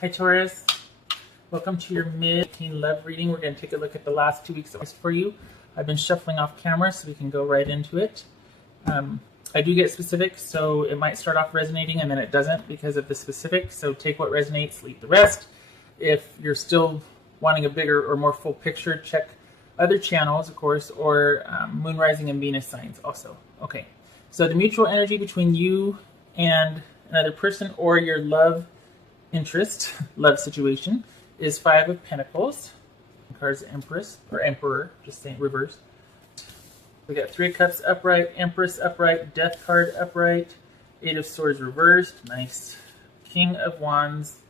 Hi Taurus, welcome to your mid-teen love reading. We're going to take a look at the last 2 weeks for you. I've been shuffling off camera so we can go right into it. I do get specifics, so it might start off resonating and then it doesn't because of the specifics. So take what resonates, leave the rest. If you're still wanting a bigger or more full picture, check other channels, of course, or moon rising and Venus signs also. Okay, so the mutual energy between you and another person or your love interest, love situation, is 5 of Pentacles. The card's Empress, or Emperor, just saying reverse. We got 3 of Cups upright, Empress upright, Death card upright, 8 of Swords reversed, nice. King of Wands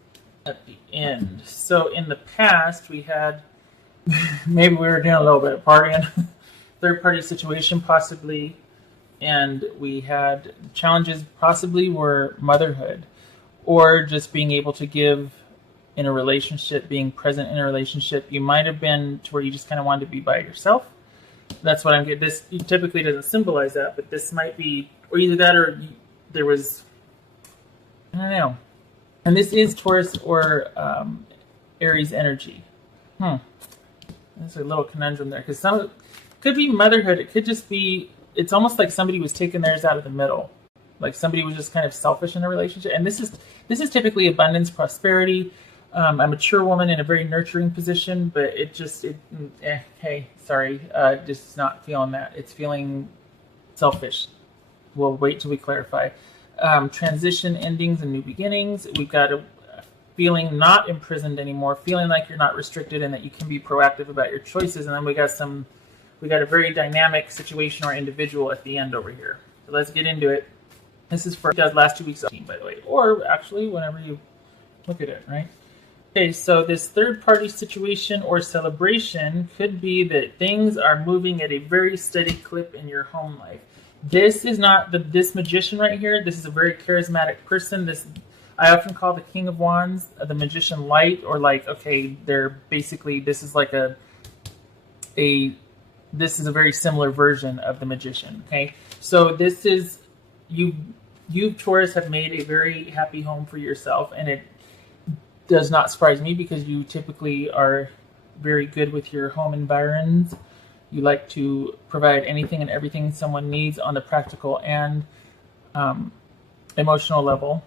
at the end. So in the past, we had, maybe we were doing a little bit of partying, third party situation possibly, and we had challenges possibly were motherhood, or just being able to give in a relationship, being present in a relationship. You might have been to where you just kind of wanted to be by yourself. That's what I'm getting. This typically doesn't symbolize that, but this might be, or either that or there was, I don't know. And this is Taurus or Aries energy. There's a little conundrum there because some it could be motherhood. It could just be, it's almost like somebody was taking theirs out of the middle. Like somebody was just kind of selfish in a relationship. And this is typically abundance, prosperity, a mature woman in a very nurturing position, but hey, sorry, just not feeling that. It's feeling selfish. We'll wait till we clarify. Transition, endings, and new beginnings. We've got a feeling not imprisoned anymore, feeling like you're not restricted and that you can be proactive about your choices. And then we got a very dynamic situation or individual at the end over here. So let's get into it. This is for the last 2 weeks of the team, by the way, or actually whenever you look at it, right? Okay, so this third party situation or celebration could be that things are moving at a very steady clip in your home life. This is not this magician right here. This is a very charismatic person. I often call the King of Wands the magician light, or like, okay, they're basically, this is like this is a very similar version of the magician. Okay, so this is you Taurus have made a very happy home for yourself, and it does not surprise me because you typically are very good with your home environs. You like to provide anything and everything someone needs on the practical and emotional level.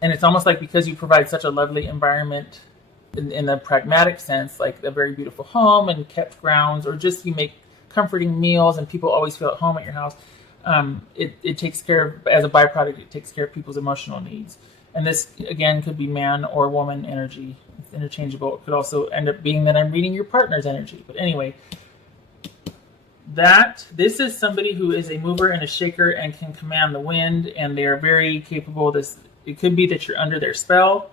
And it's almost like because you provide such a lovely environment in the pragmatic sense, like a very beautiful home and kept grounds, or just you make comforting meals and people always feel at home at your house. It takes care of, as a byproduct, it takes care of people's emotional needs. And this, again, could be man or woman energy. It's interchangeable. It could also end up being that I'm reading your partner's energy. But anyway, this is somebody who is a mover and a shaker and can command the wind, and they are very capable. It could be that you're under their spell.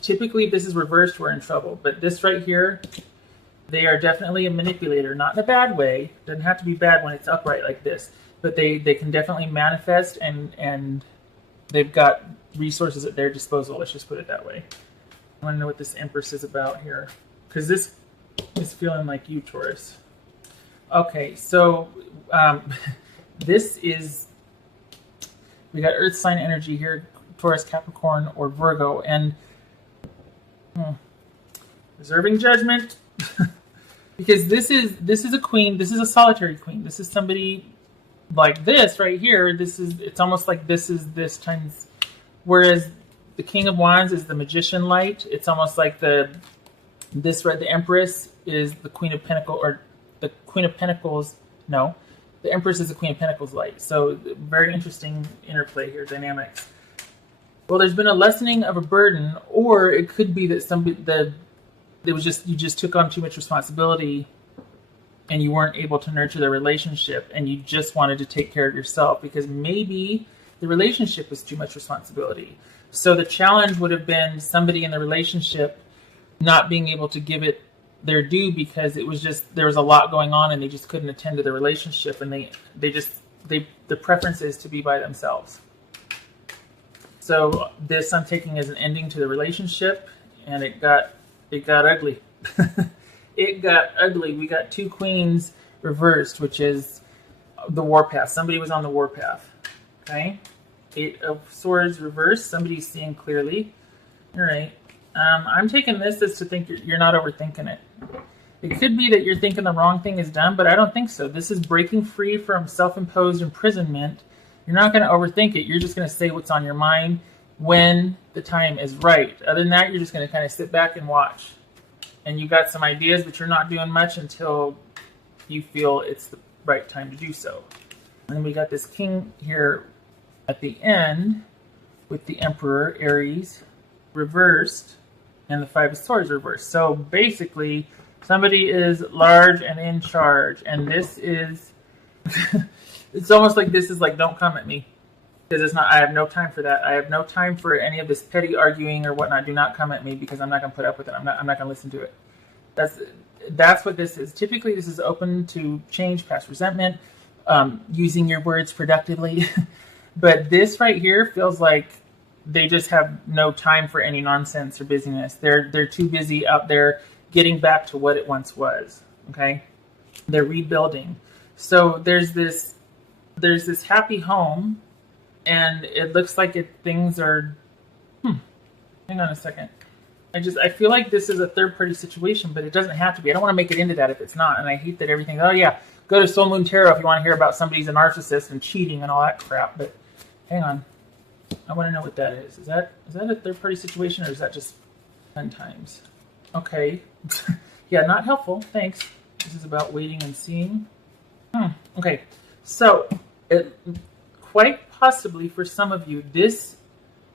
Typically, if this is reversed, we're in trouble. But this right here, they are definitely a manipulator, not in a bad way. Doesn't have to be bad when it's upright like this, but they can definitely manifest, and they've got resources at their disposal. Let's just put it that way. I want to know what this Empress is about here, because this is feeling like you, Taurus. Okay, so we got Earth sign energy here, Taurus, Capricorn, or Virgo, and reserving judgment. Because this is a queen. This is a solitary queen. This is somebody like this right here. It's almost like this is this times, whereas the King of Wands is the magician light. It's almost like the Empress is the Queen of Pentacles, or the Queen of Pentacles. No, the Empress is the Queen of Pentacles light. So very interesting interplay here, dynamics. Well, there's been a lessening of a burden, or it could be that you just took on too much responsibility and you weren't able to nurture the relationship, and you just wanted to take care of yourself because maybe the relationship was too much responsibility. So the challenge would have been somebody in the relationship not being able to give it their due because there was a lot going on and they just couldn't attend to the relationship, and the preference is to be by themselves. So this I'm taking as an ending to the relationship, and it got ugly. It got ugly. We got 2 queens reversed, which is the warpath. Somebody was on the warpath. Okay. 8 of Swords reversed. Somebody's seeing clearly. All right. I'm taking this as to think you're not overthinking it. It could be that you're thinking the wrong thing is done, but I don't think so. This is breaking free from self-imposed imprisonment. You're not going to overthink it. You're just going to say what's on your mind when the time is right. Other than that, you're just going to kind of sit back and watch. And you got some ideas, but you're not doing much until you feel it's the right time to do so. And then we got this king here at the end with the Emperor, Aries, reversed, and the Five of Swords reversed. So basically, somebody is large and in charge, and this is, it's almost like this is like, don't come at me. Because it's not, I have no time for that. I have no time for any of this petty arguing or whatnot. Do not come at me because I'm not going to put up with it. I'm not going to listen to it. That's what this is. Typically, this is open to change, past resentment, using your words productively. But this right here feels like they just have no time for any nonsense or busyness. They're too busy out there getting back to what it once was. Okay, they're rebuilding. So there's this happy home, and it looks like things are. Hang on a second. I feel like this is a third party situation, but it doesn't have to be. I don't want to make it into that if it's not. And I hate that everything. Oh yeah, go to Soul Moon Tarot if you want to hear about somebody's a narcissist and cheating and all that crap. But hang on, I want to know what that is. Is that a third party situation, or is that just fun times? Okay, yeah, not helpful. Thanks. This is about waiting and seeing. Okay, so quite possibly for some of you, this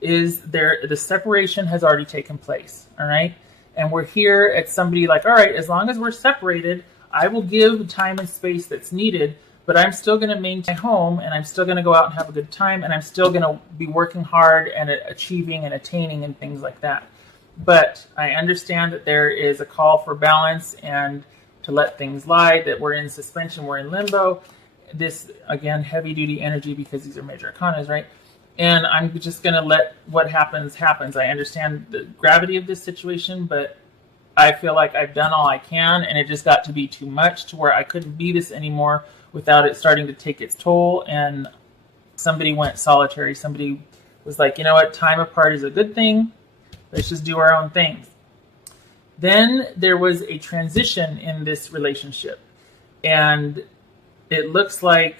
is the separation has already taken place. All right, and we're here at somebody like, all right, as long as we're separated, I will give the time and space that's needed, but I'm still going to maintain my home, and I'm still going to go out and have a good time, and I'm still going to be working hard and achieving and attaining and things like that. But I understand that there is a call for balance and to let things lie, that we're in suspension, we're in limbo. This, again, heavy-duty energy because these are major arcanas, right? And I'm just going to let what happens. I understand the gravity of this situation, but I feel like I've done all I can, and it just got to be too much to where I couldn't be this anymore without it starting to take its toll. And somebody went solitary. Somebody was like, you know what, time apart is a good thing. Let's just do our own things. Then there was a transition in this relationship, and it looks like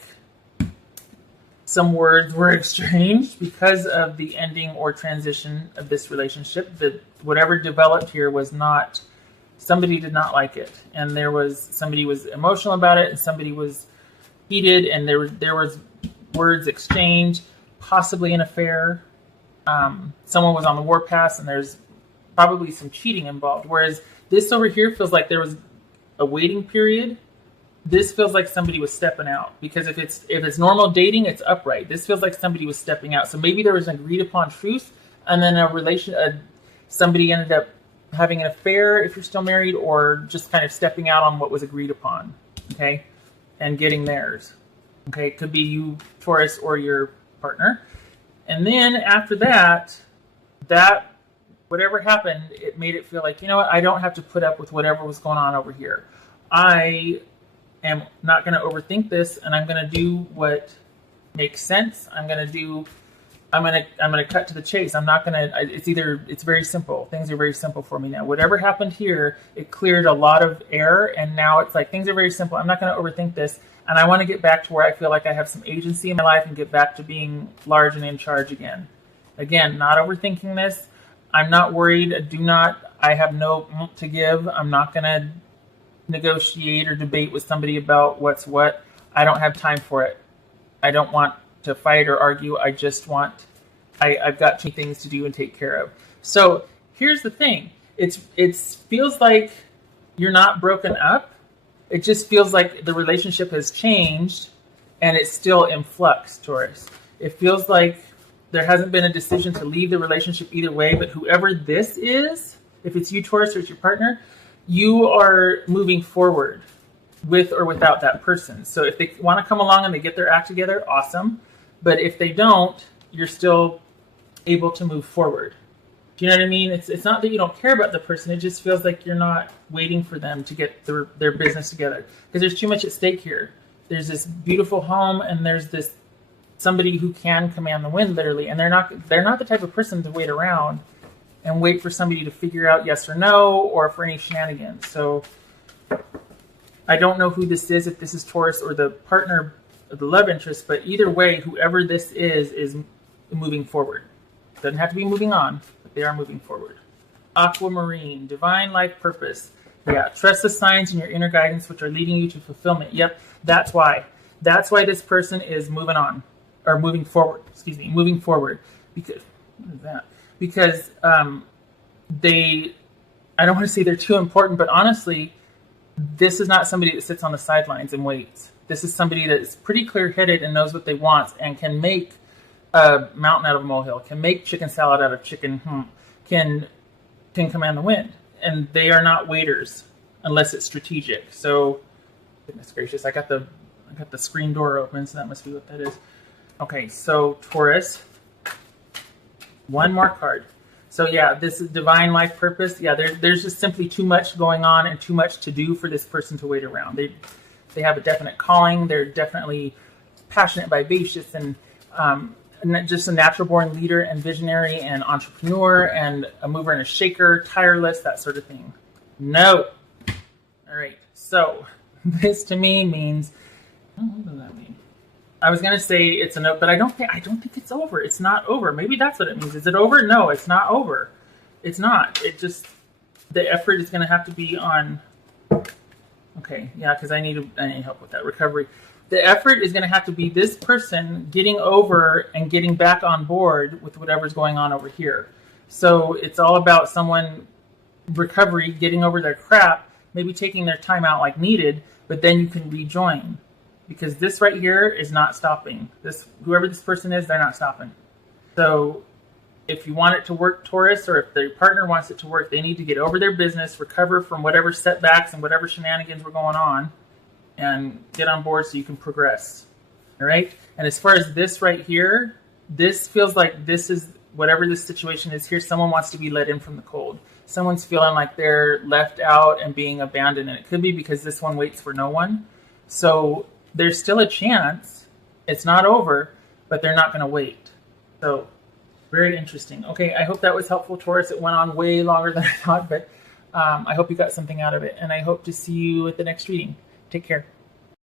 some words were exchanged because of the ending or transition of this relationship. That whatever developed here was not, somebody did not like it, and somebody was emotional about it, and somebody was heated, and there was words exchanged, possibly an affair. Someone was on the warpath, and there's probably some cheating involved. Whereas this over here feels like there was a waiting period. This feels like somebody was stepping out, because if it's normal dating, it's upright. This feels like somebody was stepping out. So maybe there was an agreed upon truth, and then somebody ended up having an affair if you're still married, or just kind of stepping out on what was agreed upon, okay, and getting theirs. Okay, it could be you, Taurus, or your partner. And then after that whatever happened, it made it feel like, you know what, I don't have to put up with whatever was going on over here. I am not going to overthink this, and I'm going to do what makes sense. I'm going to cut to the chase. I'm not going to, it's very simple. Things are very simple for me now. Whatever happened here, it cleared a lot of air, and now it's like, things are very simple. I'm not going to overthink this, and I want to get back to where I feel like I have some agency in my life and get back to being large and in charge again. Again, not overthinking this. I'm not worried. I have no to give. I'm not going to negotiate or debate with somebody about what's what. I don't have time for it. I don't want to fight or argue. I just I've got two things to do and take care of. So here's the thing. It feels like you're not broken up. It just feels like the relationship has changed, and it's still in flux, Taurus. It feels like there hasn't been a decision to leave the relationship either way, but whoever this is, if it's you, Taurus, or it's your partner, you are moving forward with or without that person. So if they want to come along and they get their act together, awesome. But if they don't, you're still able to move forward. Do you know what I mean? It's not that you don't care about the person. It just feels like you're not waiting for them to get their business together, because there's too much at stake here. There's this beautiful home, and there's this somebody who can command the wind, literally, and they're not the type of person to wait around and wait for somebody to figure out yes or no, or for any shenanigans. So I don't know who this is, if this is Taurus or the partner, or the love interest, but either way, whoever this is moving forward. Doesn't have to be moving on, but they are moving forward. Aquamarine, divine life purpose. Yeah, trust the signs and your inner guidance, which are leading you to fulfillment. Yep, that's why. That's why this person is moving on, or moving forward. Excuse me, moving forward. Because what is that? Because I don't want to say they're too important, but honestly, this is not somebody that sits on the sidelines and waits. This is somebody that is pretty clear-headed and knows what they want and can make a mountain out of a molehill, can make chicken salad out of chicken, can command the wind. And they are not waiters unless it's strategic. So, goodness gracious, I got the screen door open, so that must be what that is. Okay, so Taurus, one more card. So yeah, this is divine life purpose. Yeah, there's just simply too much going on and too much to do for this person to wait around. They have a definite calling. They're definitely passionate, vivacious, and just a natural born leader and visionary and entrepreneur and a mover and a shaker, tireless, that sort of thing. No. All right. So this to me means, what does that mean? I was going to say it's a no, but I don't think it's over. It's not over. Maybe that's what it means. Is it over? No, it's not over. It's not. It just, the effort is going to have to be on. Okay. Yeah. Cause I need help with that recovery. The effort is going to have to be this person getting over and getting back on board with whatever's going on over here. So it's all about someone recovery, getting over their crap, maybe taking their time out like needed, but then you can rejoin. Because this right here is not stopping. Whoever this person is, they're not stopping. So if you want it to work, Taurus, or if their partner wants it to work, they need to get over their business, recover from whatever setbacks and whatever shenanigans were going on, and get on board so you can progress. All right? And as far as this right here, this feels like this is, whatever this situation is here, someone wants to be let in from the cold. Someone's feeling like they're left out and being abandoned. And it could be because this one waits for no one. So there's still a chance. It's not over, but they're not going to wait. So very interesting. Okay, I hope that was helpful, Taurus. It went on way longer than I thought, but I hope you got something out of it. And I hope to see you at the next reading. Take care.